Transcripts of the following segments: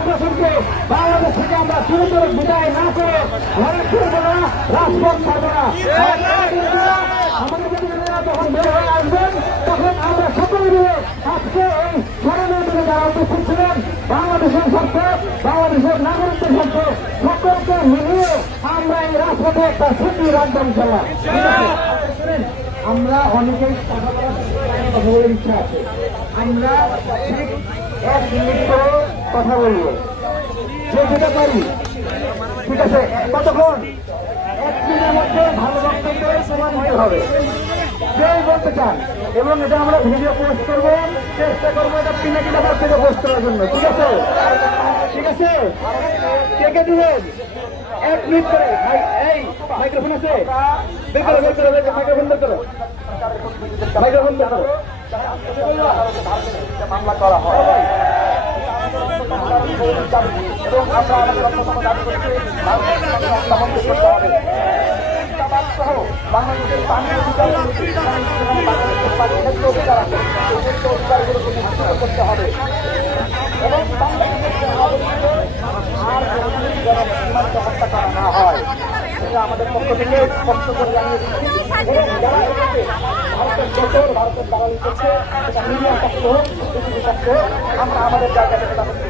আগ্রাসনকে বাংলাদেশ থেকে আমরা চিরতরে বিদায় না করে ঘরে ফিরবো না, রাজপথ ছাড়বো না। তখন আমরা সকলে মিলে আজকে দিনে যারা উপস্থিত বাংলাদেশের স্বার্থে, বাংলাদেশের নাগরিকদের স্বার্থে, সকলকে মিলিয়ে আমরা রাজপথে একটা ইনশাল্লাহ আমরা অনেকেই কথা বলার ইচ্ছা আছে। আমরা এক মিনিট কথা বলব। যে যেটা পারি। ঠিক আছে? কতক্ষণ? এক মিনিটের মধ্যে ভালো বক্তব্য প্রমাণ দিতে হবে। কেউ বলতে চান। এবং এটা আমরা ভিডিও পোস্ট করব। চেষ্টা করব এটা কিনা কিনা থেকে পোস্ট করার জন্য। ঠিক আছে? ঠিক আছে? কে কে দিবেন? এক মিনিট করে। এই মাইক্রোফোন আছে? বের করো বের করো, মাইক্রোফোন বের করো। মাইক্রোফোন বের করো। মামলা করা হয়। আমাদের সহ বাংলাদেশের পানীয় অধিকার বাংলাদেশের করতে হবে এবং আর যেন সীমান্ত করা না হয় এটা আমাদের পক্ষ থেকে ভারতের দোষর ভারতের দালালি করছে হোক আমরা আমাদের জায়গা থেকে করি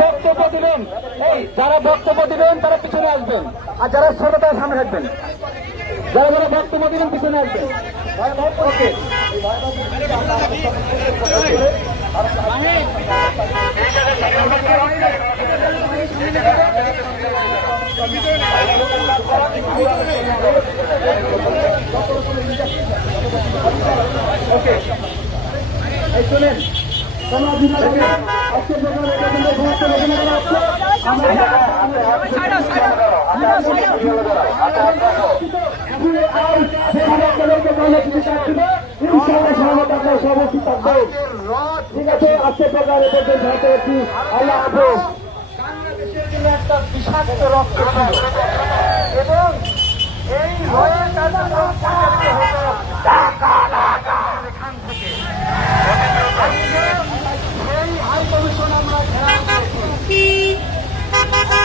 বক্তব্য দিবেন। যারা বক্তব্য দিবেন, তারা পিছনে আসবেন। আর যারা শ্রোতা সামনে থাকবেন। যারা যারা বক্তব্য দিবেন, পিছনে আসবেন। ওকে এই থাকবে ঠিক আছে আজকে প্রকার আল্লাহ হাফেজ বাংলাদেশের জন্য একটা বিষাক্ত রক্ত এবং এই রয়ের কাছে সংস্কৃতি হতো ঢাকা ঢাকা এখান থেকে সেই হাই কমিশন আমরা ঘেরাও করেছি দাদা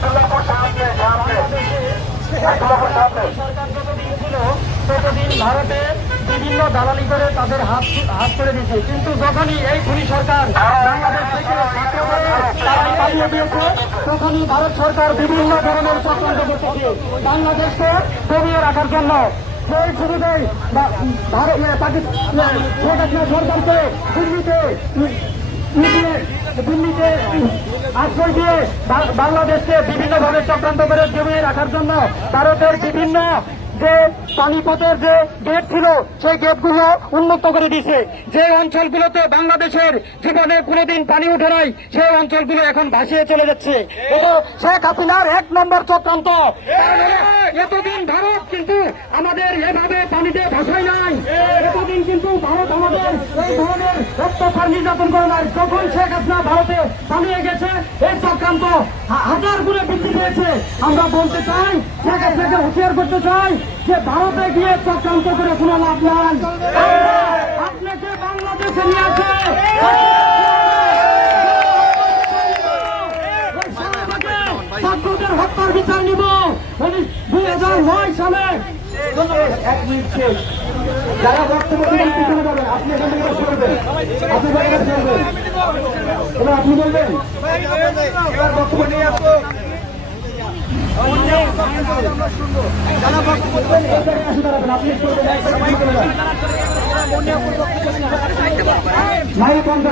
সরকার ভারতে বিভিন্ন দালালি করে তাদের হাত হাত করে দিয়েছে কিন্তু যখনই এই খুনি সরকার তখনই ভারত সরকার বিভিন্ন ধরনের চক্রান্ত করতেছে বাংলাদেশকে কমিয়ে রাখার জন্য সেই শুরুতেই পাকিস্তান সরকারকে দিল্লিতে দিল্লিতে আশ্রয় দিয়ে বাংলাদেশকে বিভিন্নভাবে চক্রান্ত করে জমিয়ে রাখার জন্য ভারতের বিভিন্ন যে পানিপথের যে গেট ছিল, সেই গেটগুলো উন্মুক্ত করে দিছে যে অঞ্চলগুলোতে বাংলাদেশের জীবনে কোনোদিন পানি উঠে নাই, সেই অঞ্চলগুলো এখন ভাসিয়ে চলে যাচ্ছে। শেখ হাসিনার এক নম্বর চক্রান্ত। এতদিন ভারত কিন্তু আমাদের এভাবে পানিতে ভাসায় নাই। এতদিন কিন্তু ভারত আমাদের এই ধরনের অত্যাচার নির্যাতন করে নাই। যখন শেখ হাসিনা ভারতে পালিয়ে গেছে, এই চক্রান্ত হাজার গুণে বৃদ্ধি পেয়েছে। আমরা বলতে চাই, শেখ হাসিনাকে হুঁশিয়ার করতে চাই যে ভারতে গিয়ে চক্রান্ত করে কোনো লাভ নাই। আপনাকে বাংলাদেশে নিয়ে আসে। ছাত্রদের হত্যার বিচার নিব। মানে দুই হাজার নয় সালে। যারা বক্তব্য আপনি আপনি জায়গাটা আপনি বলবেন। বক্তব্য মাইক বন্ধ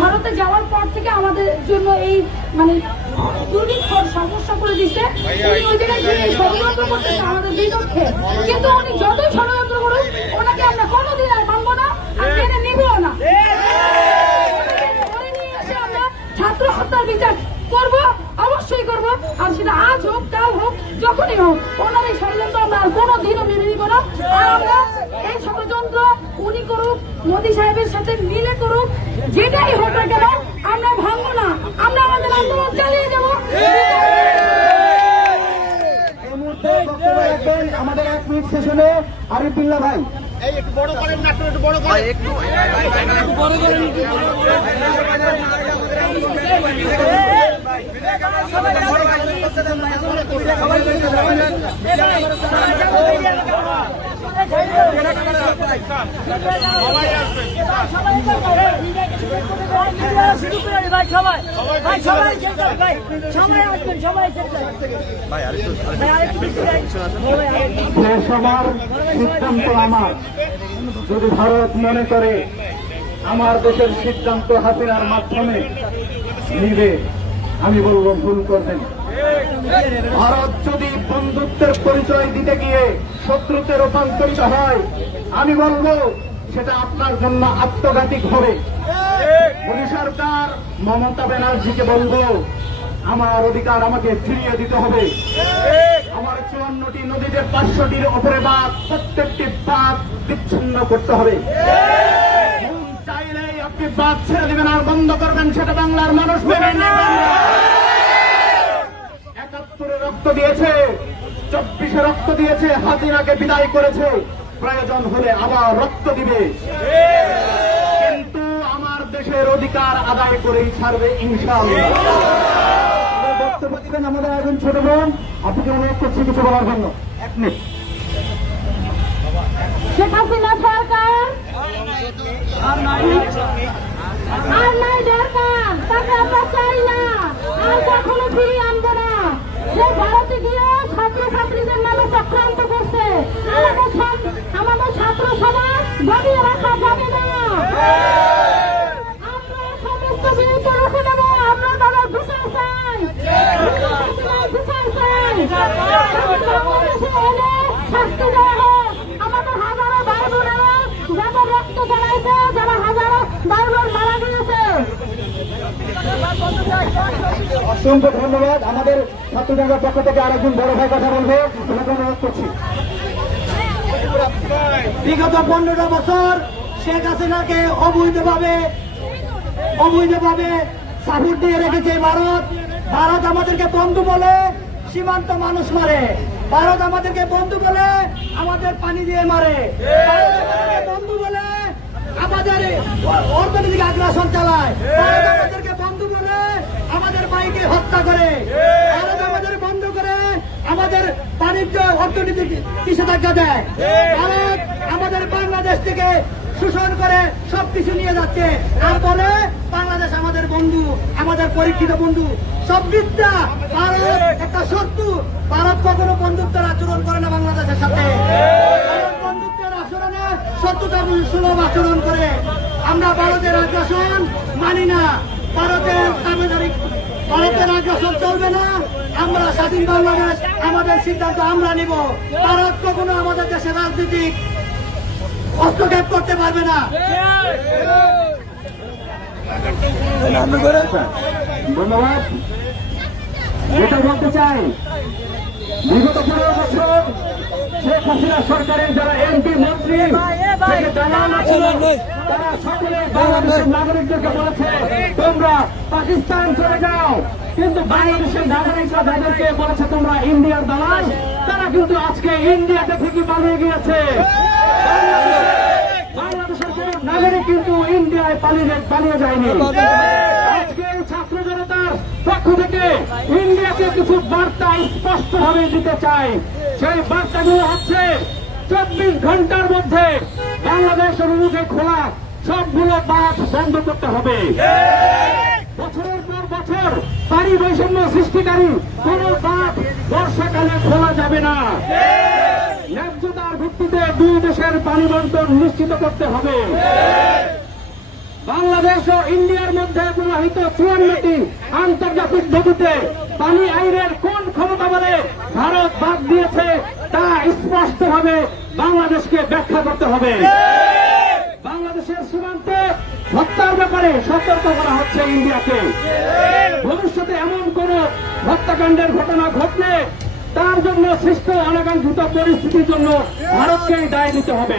ভারতে যাওয়ার পর থেকে আমাদের জন্য এই মানে সমস্যা করে দিচ্ছে। আমাদের বিপক্ষে। কিন্তু উনি যতই ষড়যন্ত্র ওনাকে আমরা কোনোদিন আর মানবো না আর মেনে নিবেও না ছাত্র হত্যার বিচার করব অবশ্যই করব আর সেটা আজ হোক কাল হোক যখনই হোক ওনার ষড়যন্ত্র আমরা কোনো দিনও মেনে নিব আমরা এই ষড়যন্ত্র উনি করুক মোদী সাহেবের সাথে মিলে করুক যেটাই হোক না কেন আমরা ভাঙবো না আমরা আমাদের আন্দোলন চালিয়ে যাব এই মুহূর্তে বক্তব্য রাখবেন আমাদের সেশনে আরিফ বিল্লা ভাই। যে সবার সিদ্ধান্ত আমার। যদি ভারত মনে করে আমার দেশের সিদ্ধান্ত হাসিনার মাধ্যমে নিবে, আমি বলব ভুল করবেন। ভারত যদি বন্ধুত্বের পরিচয় দিতে গিয়ে শত্রুতে রূপান্তরিত হয়, আমি বলব সেটা আপনার জন্য আত্মঘাতিক হবে। মোদী সরকার মমতা ব্যানার্জিকে বলব, আমার অধিকার আমাকে ফিরিয়ে দিতে হবে। আমার চুয়ান্নটি নদীতে পাঁচশোটির ওপরে বাদ প্রত্যেকটি বাদ বিচ্ছিন্ন করতে হবে। চাইলেই আপনি বাদ ছেড়ে দেবেন আর বন্ধ করবেন, সেটা বাংলার মানুষ মেনে নেবে না। একাত্তরে রক্ত দিয়েছে চব্বিশে রক্ত দিয়েছে হাজিরাকে বিদায় করেছে। প্রয়োজন হলে আবার রক্ত দিবে। কিন্তু আমার দেশের অধিকার আদায় করেই ছাড়বে ইনশাআল্লাহ। বক্তব্য দিবেন আমাদের একজন ছোট বোন। আপনাকে অনুরোধ করছি কিছু বলার জন্য? এক মিনিট। শেখ হাসিনা সরকার আর নাই। দরকার। তাকে আমরা চাই না আর কখনো ফিরিয়ে আনব সে ভারতে গিয়ে ছাত্র আমাদের ছাত্র আমাদের হাজারো ভাই বোনেরা রক্ত জ্বালাইছে, যারা হাজারো ভাই মারা গিয়েছে। অসংখ্য ধন্যবাদ। আমাদের ছাত্রদের পক্ষ থেকে আরেকজন বড় ভাই কথা বলবে। অনুরোধ করছি। বিগত পনেরো বছর শেখ হাসিনাকে অবৈধভাবে অবৈধভাবে সাপোর্ট দিয়ে রেখেছে ভারত। ভারত আমাদেরকে বন্ধু বলে সীমান্ত মানুষ মারে। ভারত আমাদেরকে বন্ধু বলে আমাদের পানি দিয়ে মারে। বন্ধু বলে আমাদের অর্থনৈতিক আগ্রাসন চালায়। আমাদেরকে ভাইকে হত্যা করে। ভারত আমাদের বন্ধ করে আমাদের বাণিজ্য অর্থনীতি নিষেধাজ্ঞা দেয়। ভারত আমাদের বাংলাদেশ থেকে শোষণ করে সবকিছু নিয়ে যাচ্ছে। আর বলে বাংলাদেশ আমাদের বন্ধু আমাদের পরীক্ষিত বন্ধু। সব বিদ্যা ভারত একটা শত্রু ভারত কখনো বন্ধুত্বের আচরণ করে না বাংলাদেশের সাথে। বন্ধুত্বের আচরণে শত্রুতা সুলভ আচরণ করে। আমরা ভারতের আগ্রাসন মানি না। ভারতের দাবেদারি ভারতের আগ্রাসন চলবে না। আমরা স্বাধীন বাংলাদেশ, আমাদের সিদ্ধান্ত আমরা নিব। ভারত কখনো আমাদের দেশের রাজনীতিক হস্তক্ষেপ করতে পারবে না। ধন্যবাদ। যেটা বলতে চাই, বিগত পনেরো বছর শেখ হাসিনা সরকারের যারা এমপি মন্ত্রী তারা সকলে বাংলাদেশের নাগরিকদেরকে বলেছে তোমরা পাকিস্তান চলে যাও। কিন্তু বাংলাদেশের নাগরিকরা যাদেরকে বলেছে তোমরা ইন্ডিয়ার দালাল। তারা কিন্তু আজকে ইন্ডিয়াতে থেকে পালিয়ে গিয়েছে। বাংলাদেশের কোন নাগরিক কিন্তু ইন্ডিয়ায় পালিয়ে পালিয়ে যায়নি। আজকে ছাত্র জনতার পক্ষ থেকে ইন্ডিয়াকে কিছু বার্তা স্পষ্ট ভাবে দিতে চাই। সেই বার্তাগুলো হচ্ছে। চব্বিশ ঘণ্টার মধ্যে বাংলাদেশ অভিমুখে খোলা সবগুলো বাস বন্ধ করতে হবে। বছরের পর বছর পানি বৈষম্য সৃষ্টিকারী কোন বাঁধ বর্ষাকালে খোলা যাবে না। ন্যায্যতার ভিত্তিতে দুই দেশের পানি বন্টন নিশ্চিত করতে হবে। বাংলাদেশ ও ইন্ডিয়ার মধ্যে প্রবাহিত চুয়ান্নটি আন্তর্জাতিক নদীতে পানি আইনের কোন ক্ষমতা বলে ভারত বাদ দিয়েছে, তা স্পষ্টভাবে বাংলাদেশকে ব্যাখ্যা করতে হবে। বাংলাদেশের সীমান্তে হত্যার ব্যাপারে সতর্ক করা হচ্ছে ইন্ডিয়াকে। ভবিষ্যতে এমন কোন হত্যাকাণ্ডের ঘটনা ঘটলে তার জন্য সৃষ্ট অনাকাঙ্ক্ষিত পরিস্থিতির জন্য ভারতকেই দায় নিতে হবে।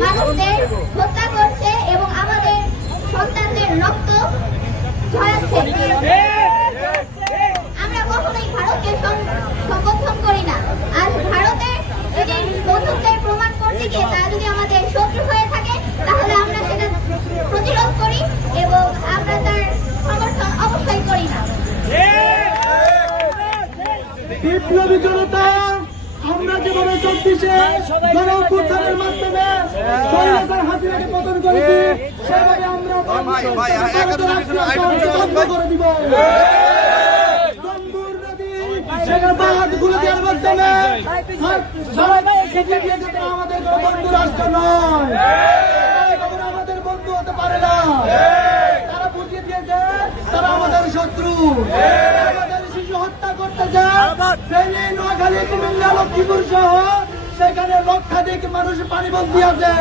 মানুষদের হত্যা করছে এবং আমাদের সন্তানদের রক্ত ঝরাচ্ছে আমরা কখনোই ভারতকে সম- সমর্থন করি না। আজ ভারতের যদি বন্ধুত্বের প্রমাণ করতে গিয়ে তারা যদি আমাদের শত্রু হয়ে থাকে, তাহলে আমরা সেটা প্রতিরোধ করি এবং আমরা তার সমর্থন অবশ্যই করি না। বিপ্লবী জনতা! আমরা যেভাবে চব্বিশে গণঅভ্যুত্থানের মাধ্যমে হাসিনাকে পতন করেছি সেভাবে আমরা বন্ধ করে দিব আমাদের বন্ধু রাষ্ট্র নয় আমাদের বন্ধু হতে পারে না। তারা বুঝিয়ে দিয়েছে তারা আমাদের শত্রু। যায় ফেনী নোয়াখালী কুমিল্লা লক্ষ্মীপুর সহ সেখানে লক্ষাধিক মানুষ পানিবন্দী আছে।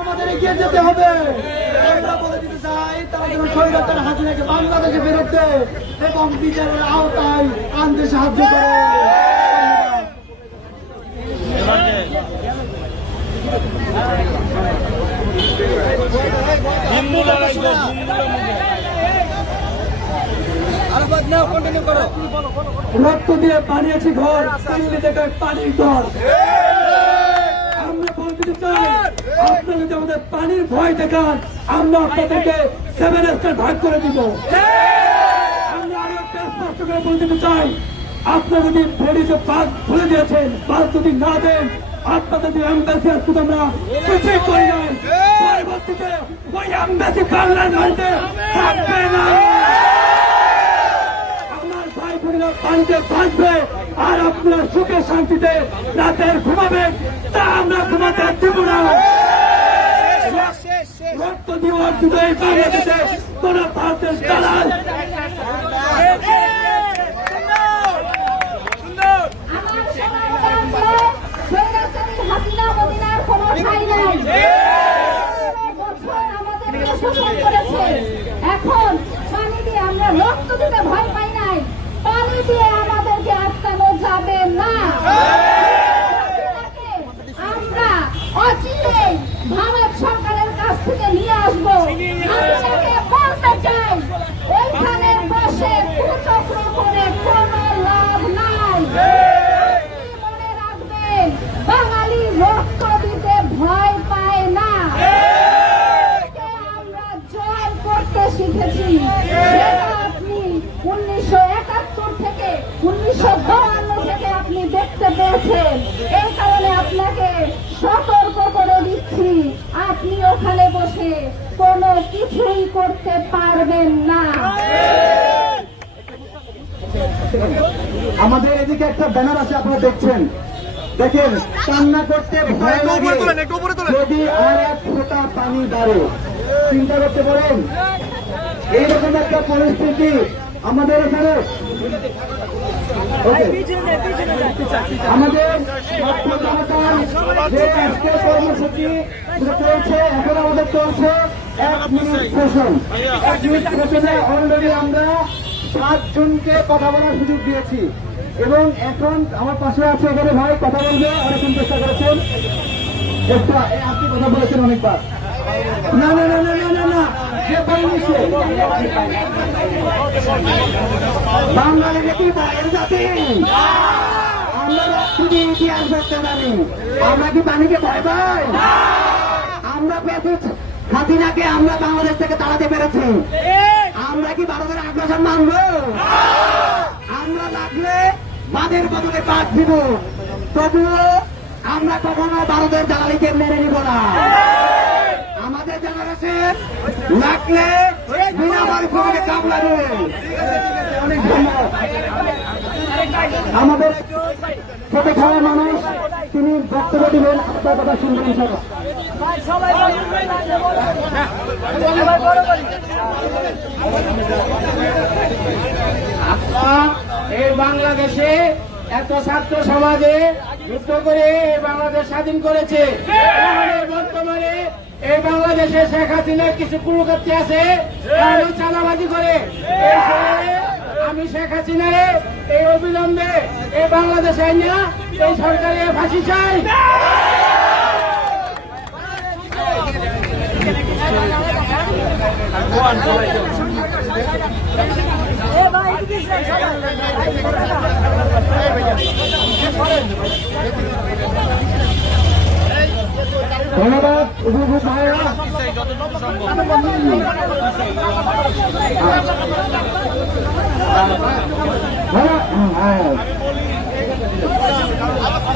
আমাদের এগিয়ে যেতে হবে। আমরা বলে দিতে চাই তারা যেন স্বৈরাচার হাসিনাকে বাংলাদেশে বেরোতে এবং বিচারের আওতায় আনতে সাহায্য করে। ধন্যবাদ। রক্ত দিয়ে বানিয়েছি ঘর দিল্লি থেকে পানির ঘর। আমরা বলতে চাই, আপনারা যদি আমাদের পানির ভয় দেখান, আমরা আপনাদেরকে সেভেন স্টার ভাগ করে দিব। আমরা বলতে চাই, আপনারা যদি বডিতে বাদ ভুলে দিয়েছেন বাদ যদি না দেন, আপনাদের যে এম্বাসি আসতে আমরা কিছুই করি নাই। পরবর্তীতে ওই এম্বাসি বাংলার মাঝে থাকবে না। বোনেরা পানিতে বাঁচবে আর আপনারা সুখে শান্তিতে রাতের ঘুমাবেন তা আমরা ঘুমাতে দেব না। রক্ত দিবস দুটোই বাংলাদেশে। কোন ভারতের দালাল। এখন আমরা রক্ত দিতে ভয় পাই নাই পানি দিয়ে আমাদেরকে আটকানো যাবে না হাসিনাকে আমরা অচিরেই ভারত সরকারের কাছ থেকে নিয়ে আসব হাসিনাকে বলতে চাই ওইখানে বসে কুচক্র করে কোনো লাভ নাই মনে রাখবেন বাঙালি রক্ত দিতে ভয় পায় না একে আমরা জয় করতে শিখেছি সেটা আপনি উনিশশো একাত্তর থেকে উনিশশো বাহান্ন থেকে আপনি দেখতে পেয়েছেন এই কারণে আপনাকে সতর্ক করে দিচ্ছি আপনি ওখানে বসে কোনো কিছুই করতে পারবেন না আমাদের এদিকে একটা ব্যানার আছে আপনারা দেখছেন দেখেন কান্না করতে ভয় লাগে যদি আর এক ফোঁটা পানি বাড়ে চিন্তা করতে পারেন? এইরকম একটা পরিস্থিতি আমাদের এখানে. আমাদের যে আজকে কর্মসূচি চলছে এখন আমাদের চলছে এক মিনিট সেশন এক মিনিট সেশনে অলরেডি আমরা সাত জনকে কথা বলার সুযোগ দিয়েছি। এবং এখন আমার পাশে আছে এখানে ভাই কথা বলবে অনেকক্ষণ চেষ্টা করেছেন। একটু আপনি কথা বলেছেন অনেকবার। না না না না না না না। সে পাইনি সে বাঙালি কি বাইরে জাতি? আমরা শুধু ইতিহাস করতে জানি আমরা কি পানিকে ভয় পাই? আমরা পেয়েছি হাতিনাকে আমরা বাংলাদেশ থেকে তাড়াতে পেরেছি। আমরা কি ভারতের আগ্রাসন মানব? আমরা লাগলে বাদের বদলে পাঠ দিব। তবুও আমরা কখনো ভারতের দালালিকে মেনে নিব না। আমাদের ছোট মানুষ, তিনি বক্তব্য দিবেন, আপনার কথা শুনবেন এই বাংলাদেশে এত ছাত্র সমাজে যুদ্ধ করে বাংলাদেশ স্বাধীন করেছে। বর্তমানে এই বাংলাদেশে শেখ হাসিনার কিছু কুলকাত্তি আছে চাঁদাবাজি করে। আমি শেখ হাসিনারে এই অবিলম্বে এই বাংলাদেশে না এই সরকারে ফাঁসি চাই। ধন্যবাদ, উপভোগ ভাইরা হ্যাঁ।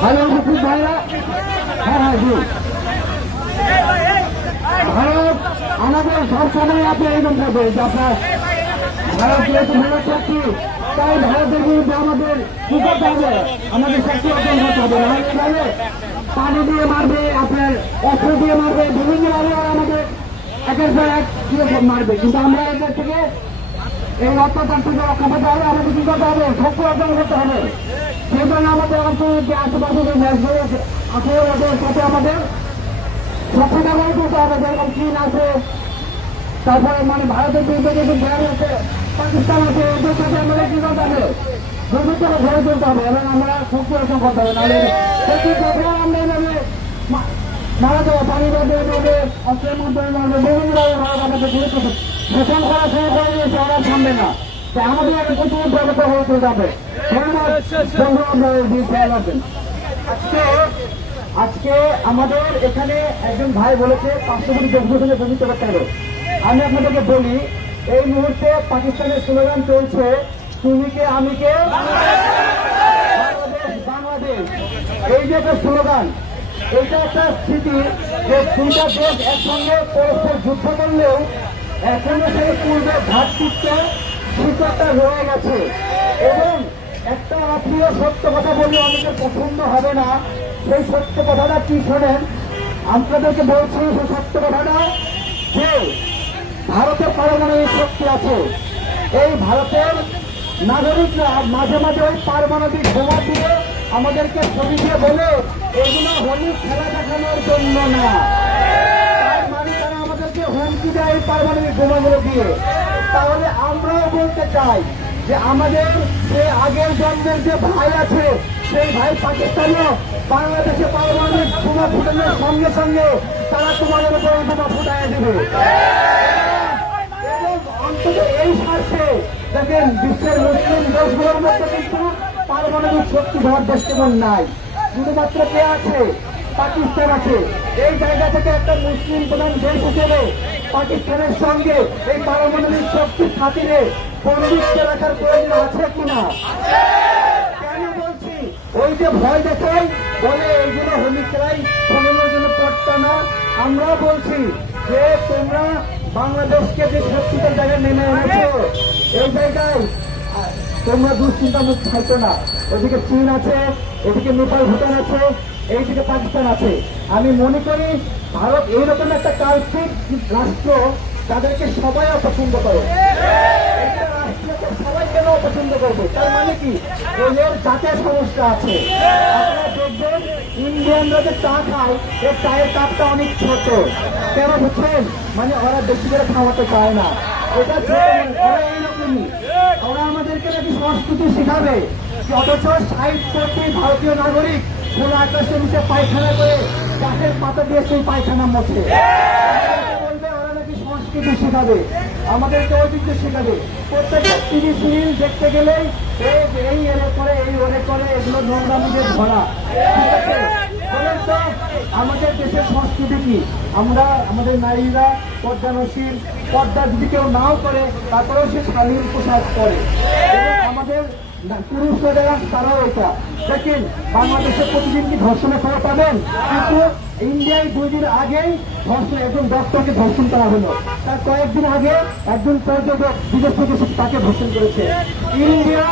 ভালো উপস্থিত ভাইরা হ্যাঁ হ্যাঁ জি। ভারত, আমাদের সবসময় আপনি এইরকম থাকবে যে আপনার ভারত যেহেতু ভারত শক্তি, তাই ভারতের বিরুদ্ধে আমাদের কি করতে হবে আমাদের শক্তি অর্জন করতে হবে। এভাবে পানি দিয়ে মারবে, আপনার অস্ত্র দিয়ে মারবে, বিভিন্ন ভাবে আমাদের একের পর এক মারবে। কিন্তু আমরা এদের থেকে এই অত্যাচার থেকে রক্ষা পেতে হবে, আমাদের কি করতে হবে? শক্তি অর্জন করতে হবে। সেই জন্য আমাদের অঞ্চলের যে আশেপাশে যে দেশগুলো আছে ওদের সাথে আমাদের শক্তি ব্যবহার করতে হবে যেরকম চীন আছে। তারপরে মানে ভারতের বিরুদ্ধে যে গ্যাস আছে, পাকিস্তান আছে, ওদের সাথে আমাদের কি করতে হবে? হবে এবং আমরা হবে মারা পানি আমাদের আজকে আজকে আমাদের এখানে একজন ভাই বলেছে পাঁচশো কোটি জমিত করতে হবে। আমি আপনাদেরকে বলি, এই মুহূর্তে পাকিস্তানের স্লোগান চলছে তুমি কে আমি কে বাংলাদেশ। এই যে একটা স্লোগান, এটা একটা স্থিতি যে দুইটা দেশ একসঙ্গে পরস্পর যুদ্ধ করলেও এখনও সেই পূর্বে ঘাটতিত্ব শিকড়টা রয়ে গেছে। এবং একটা অপ্রিয় সত্য কথা বললে অনেকের পছন্দ হবে না। সেই সত্য কথাটা কি শোনেন? আপনাদেরকে বলছি সেই সত্য কথাটা যে ভারতের পারমাণবিক শক্তি আছে। এই ভারতের নাগরিকরা মাঝে মাঝে ওই পারমাণবিক বোমা দিয়ে আমাদেরকে ছবি দিয়ে বলে, এগুলো হোলি খেলা দেখানোর জন্য না। মানে তারা আমাদেরকে হুমকি দেয় এই পারমাণবিক বোমাগুলো দিয়ে। তাহলে আমরাও বলতে চাই যে আমাদের যে আগের জন্মের যে ভাই আছে, সেই ভাই পাকিস্তানও বাংলাদেশে পারমাণবিক বোমা ফুটানোর সঙ্গে সঙ্গে তারা তোমাদের উপরে বোমা ফুটাই দেবে। অন্তত এই স্বার্থে দেখেন, বিশ্বের মুসলিম দেশগুলোর মধ্যে কিন্তু পারমাণবিক শক্তি ধর দেশ কেমন নাই শুধুমাত্র কে আছে? পাকিস্তান আছে। এই জায়গা থেকে একটা মুসলিম প্রধান দেশ হিসেবে পাকিস্তানের সঙ্গে এই পারমাণবিক শক্তির খাতিরে বন্ধুত্ব রাখার প্রয়োজন আছে কিনা? কেন বলছি? ওই যে ভয় দেখাই বলে এইগুলো হোলি খেলাই শোনানোর জন্য পড়তো না আমরা বলছি যে তোমরা বাংলাদেশকে যে সত্যিকার জায়গায় নেমে এনেছো এই জায়গায় তোমরা দুশ্চিন্তা মুক্ত থাকো না। ওদিকে চীন আছে, এদিকে নেপাল, ভুটান আছে, এইদিকে পাকিস্তান আছে। আমি মনে করি ভারত এইরকম একটা কাল্পিক রাষ্ট্র তাদেরকে সবাই অপছন্দ করে। কেন অপছন্দ করবে? তার মানে কি? ওদের জাতীয় সমস্যা আছে, আপনারা দেখবেন ইন্ডিয়ানরা যে চা খায় এর চায়ের কাপটা অনেক ছোট। কেন বুঝছেন? মানে ওরা বেশি করে খাওয়াতে চায় না। এটা ওরা এইরকমই। ওরা আমাদেরকে নাকি সংস্কৃতি শেখাবে অথচ ষাট কোটি ভারতীয় নাগরিক খোলা আকাশের নিচে পায়খানা করে গাছের পাতা দিয়ে সেই পায়খানা মোছে। বলবে, ওরা নাকি সংস্কৃতি শেখাবে। আমাদেরকে ঐতিহ্য শেখাবে। প্রত্যেকটা টিভি সিরিয়াল দেখতে গেলে এই এলে করে, এই ওরে করে, এগুলো নোংরা মুখের ভরা ঠিক আছে? আমাদের দেশের সংস্কৃতি কি? আমরা, আমাদের নারীরা পর্যানশীল পর্দা যদি কেউ নাও করে, তারপরেও সে স্বাধীন পোশাক করে আমাদের না, পুরুষরা তারাও এটা দেখেন প্রতিদিন কি পাবেন? কিন্তু ইন্ডিয়ায় আগেই ধর্ষণ একজন ধর্ষণ করা হলো। কয়েকদিন আগে একজন পর্যটক বিদেশ তাকে করেছে। ইন্ডিয়া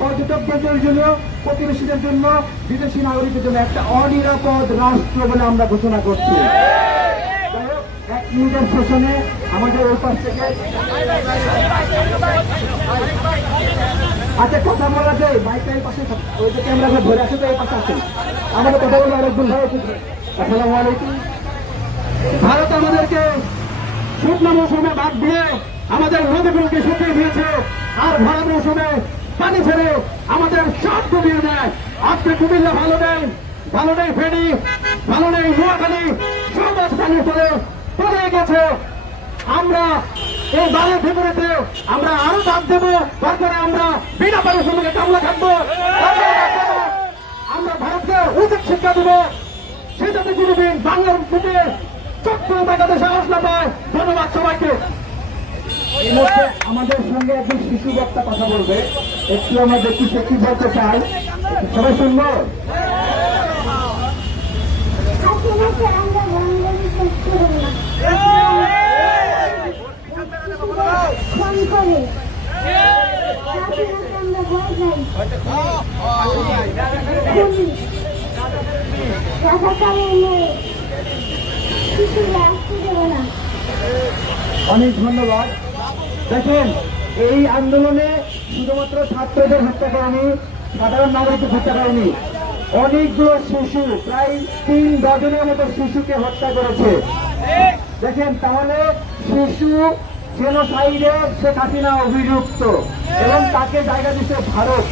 পর্যটকদের জন্য প্রতিবেশীদের জন্য বিদেশি নাগরিকদের জন্য একটা অনিরাপদ রাষ্ট্র বলে আমরা ঘোষণা করছি। এক মিনিটের সেশনে আমাদের ওই পাশ থেকে। আচ্ছা কথা বলা যায়, বাইকটা এই পাশে ওই যে ক্যামেরা ধরে আছে তো এই পাশে আছে। আমাদের কথা বলে আরেকজন ভাই আসসালামু আলাইকুম। ভারত আমাদেরকে শুকনো মৌসুমে বাদ দিয়ে আমাদের নদীগুলোকে শুকিয়ে দিয়েছে, আর ভরা মৌসুমে পানি ছেড়ে আমাদের সব ডুবিয়ে দেয় আজকে কুমিল্লা ভালো নেই ভালো নেই ফেনি, ভালো নেই নোয়াখালী সব স্থানে করে পড়ে গেছে। আমরা এই বালের ভেতরেতে আমরা আরও দাম দেবো। তারপরে আমরা বিনা পারিশ্রমিকে কামলা থাকব আমরা ভারতকে উচিত শিক্ষা দেবো। সেটাতে কোনোদিন বাংলার বুকে চক্র দেখাতে সাহস না পায়। ধন্যবাদ সবাইকে। এই মুহূর্তে আমাদের সঙ্গে একজন শিশু বক্তা কথা বলবে। একটু আমরা দেখি সে কি বলতে চাই সবাই শুনব আজকে মাসে আমরা বাঙালি সংস্কৃতি ফোন করে রাতে রাতে আমরা ভয় যাই খুনি রাজাকারে এলে শিশুরা আসতে না অনেক ধন্যবাদ। দেখেন, এই আন্দোলনে শুধুমাত্র ছাত্রদের হত্যা করেনি, সাধারণ নাগরিককে হত্যা করেনি। অনেকগুলো শিশু, প্রায় তিন ডজনের মতো শিশুকে হত্যা করেছে। দেখেন, তাহলে শিশু জেনোসাইডে শেখ হাসিনা অভিযুক্ত এবং তাকে জায়গা দিচ্ছে ভারত।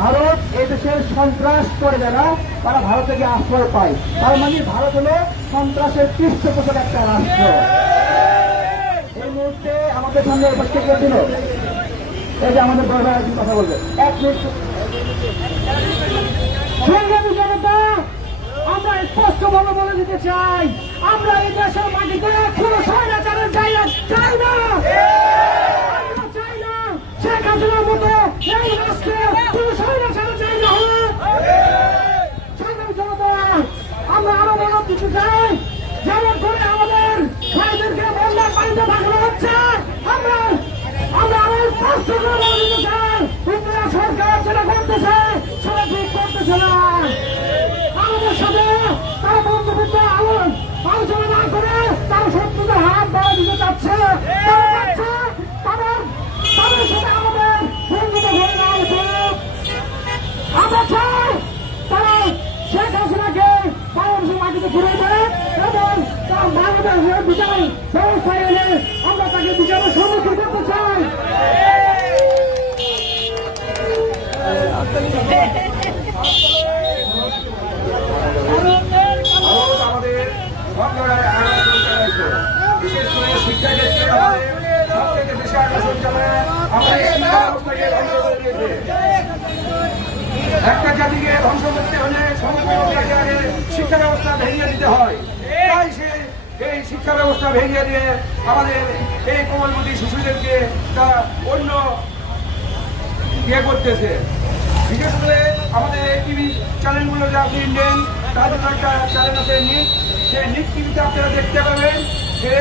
ভারত এই দেশের সন্ত্রাস করে যারা তারা ভারতে গিয়ে আশ্রয় পায়। তার মানে ভারত হলো সন্ত্রাসের পৃষ্ঠপোষক একটা রাষ্ট্র। এই মুহূর্তে আমাদের সামনে উপস্থিত করেছিল এই যে আমাদের কথা বলবে। এক মিনিট। আমরা স্পষ্ট ভাবে বলে দিতে চাই, আমরা এই দেশের মাটিতে কোন স্বৈরাচারের জায়গা চাই না। চাই না শেখ মতো এই রাষ্ট্রে কোন স্বৈরাচারের জায়গা আমরা আরও মনে দিতে চাই, যেমন করে আমাদের হচ্ছে। আমরা আমরা আরও স্পষ্ট করে বলে দিতে চাই সরকার যেটা করতেছে, সেটা ঠিক করতেছে না। আমাদের সাথে তারা বন্ধুত্ব আলো আলোচনা না করে তারা শত্রুদের হাত বাড়া দিতে চাচ্ছে তাদের তাদের সাথে আমাদের বন্ধুত্ব ধরে নেওয়া উচিত আমরা চাই তারা শেখ হাসিনাকে বাংলাদেশের মাটিতে ফিরে দেয় এবং তার বাংলাদেশের বিচার ব্যবস্থা এনে আমরা তাকে বিচারের সম্মুখীন করতে চাই ভারত আমাদের ভদ্ররায় আয়োজন করেছে বিশেষ করে শিক্ষাক্ষেত্রে আমাদের শিক্ষা ব্যবস্থাকে একটা জাতিকে ধ্বংস করতে হলে সমগ্র শিক্ষা ব্যবস্থা ভেঙে দিতে হয়। এই শিক্ষা ব্যবস্থা ভেঙে দিয়ে আমাদের এই কোমলমতি শিশুদেরকে তারা অন্য ইয়ে করতেছে। বিশেষ করে আমাদের টিভি চ্যানেলগুলো যে আপনি নেন তাদের একটা চ্যানেল আছে নিক সেই নিক টিভিতে আপনারা দেখতে পাবেন যে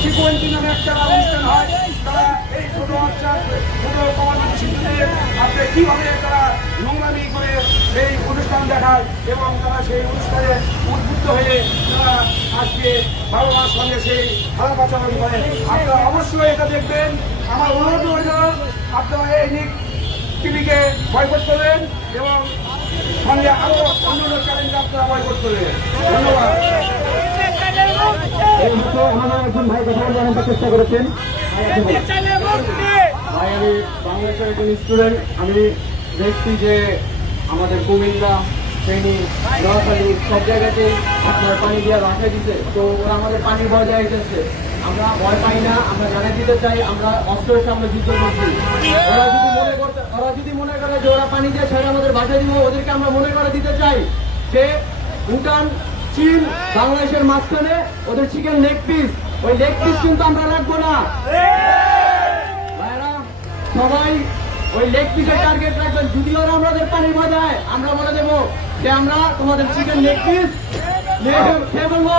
সিকুয়েন্সি নামে একটা অনুষ্ঠান হয় তারা এই ছোট বাচ্চা ছোট কমান্ডার শিশুদের আপনি কীভাবে তারা নোংরামি করে এই অনুষ্ঠান দেখায় এবং তারা সেই অনুষ্ঠানে উদ্বুদ্ধ হয়ে তারা আজকে বাবা মার সঙ্গে সেই খারাপ আচরণ করে আপনারা অবশ্যই এটা দেখবেন আমার অনুরোধ রইল আপনারা এই নিক টিভিকে বয়কট করবেন এবং সঙ্গে আরও অন্যান্য চ্যালেঞ্জ আপনারা বয়কট করবেন ধন্যবাদ। চেষ্টা করেছেন। ভাই, আমি স্টুডেন্ট আমি দেখছি যে আমাদের কুমিল্লা, ফেনী, নোয়াখালী সব জায়গাতে আপনার পানি দিয়ে রাখা দিতে তো ওরা আমাদের পানি ভয় যাইতেছে আমরা ভয় পাই না, আমরা জানাই দিতে চাই, আমরা অস্ত্রের সামনে যুদ্ধ করছি। ওরা যদি মনে করতে ওরা যদি মনে করে যে ওরা পানি দিয়ে ছেড়ে আমাদের বাসায় দিব, ওদেরকে আমরা মনে করে দিতে চাই যে ভুটান, চীন, বাংলাদেশের মাঝখানে ওদের চিকেন লেগ পিস ওই লেগ পিস কিন্তু আমরা রাখব না। সবাই ওই লেগ পিসের টার্গেট রাখবেন। যদি ওরা আমাদের পানি বাজায় আমরা বলে দেবো যে আমরা তোমাদের চিকেন লেগ পিস খেয়ে ফেলব।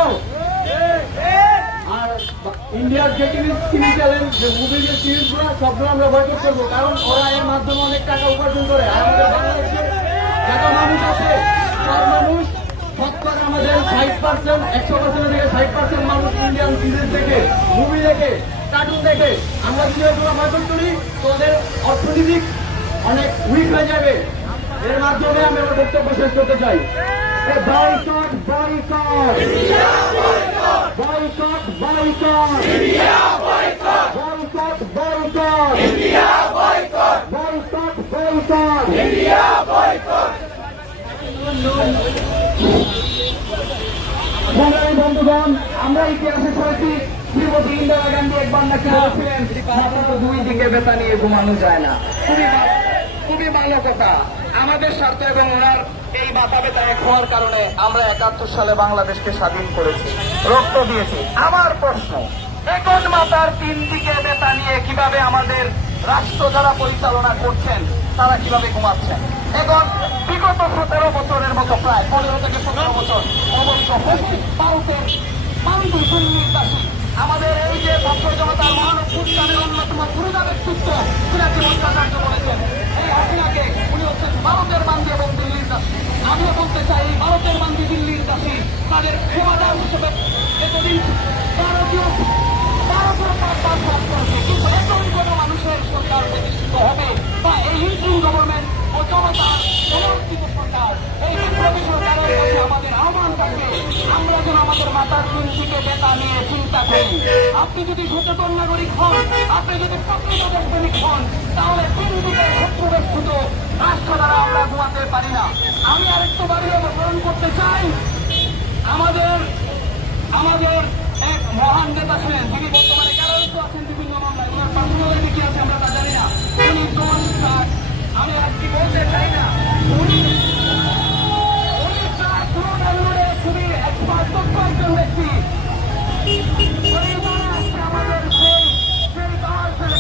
ইন্ডিয়ার যে টিভি চ্যানেল যে মুভির যে সিরিজগুলো সবগুলো আমরা বয়কট করব কারণ ওরা এর মাধ্যমে অনেক টাকা উপার্জন করে। যত মানুষ আছে, সব মানুষ আমাদের ষাট পার্সেন্ট একশো পার্সেন্ট থেকে ষাট পার্সেন্ট মানুষ ইন্ডিয়ান সিরিজ দেখে মুভি দেখে কার্টুন দেখে। আমরা যদি এগুলো বয়কট করি তো অর্থনৈতিক অনেক উইক হয়ে যাবে। এর মাধ্যমে আমি আমার বক্তব্য শেষ করতে চাই। আমরা ইতিহাসে শুনেছি শ্রীমতী ইন্দিরা গান্ধী একবার নাকি দুই দিকে বেতা নিয়ে ঘুমানো যায় না। খুবই খুবই ভালো কথা। আমাদের স্বার্থ এবং ওনার এই মাথা বেতা এক হওয়ার কারণে আমরা একাত্তর সালে বাংলাদেশকে স্বাধীন করেছি। রক্ত দিয়েছি। আমার প্রশ্ন এখন মাতার তিন দিকে বেতা নিয়ে কীভাবে আমাদের রাষ্ট্র যারা পরিচালনা করছেন, তারা কীভাবে ঘুমাচ্ছেন? এবং বিগত সতেরো বছরের মতো প্রায় পনেরো থেকে সতেরো বছর অবশ্য ভারতের ভারতের সুনির্বাসী আমাদের এই যে ছাত্র জনতার মহানপুষ্ঠানের অন্যতম গুরুদা ব্যক্তিত্ব সিরাজি ভট্টাচার্য বলেছেন, এই হাসিনাকে উনি ভারতের বান্ধি এবং দিল্লির দাসী আমিও বলতে চাই, ভারতের বান্ধি দিল্লির দাসী তাদের সমাধান হিসেবে এতদিন ভারতীয় ভারতীয় সরকার কিন্তু এখন মানুষের সরকার প্রতিষ্ঠিত হবে বা এই ইন্ডিয়ান গভর্নমেন্ট ও এই বিপ্লবী সরকারের কাছে আমাদের আহ্বান থাকবে। মাথার থেকে বেতা নিয়ে চিন্তা করি আপনি যদি সচেতন নাগরিক হন, আপনি যদি প্রকৃত দেশপ্রেমিক হন, তাহলে তিন দিকে ক্ষেত্রবেক্ষিত রাষ্ট্র দ্বারা আমরা ঘুমাতে পারি না। আমি আরেকটু বাড়ি অনুসরণ করতে চাই। আমাদের আমাদের এক মহান নেতা ছিলেন, যিনি বর্তমানে কারারুদ্ধ আছেন, বিভিন্ন মামলায়। ওনার পার্সোনালিটি কি আছে আমরা তা জানি না। উনি দোষ আমি কি বলতে চাই না। Pato, pato, leti!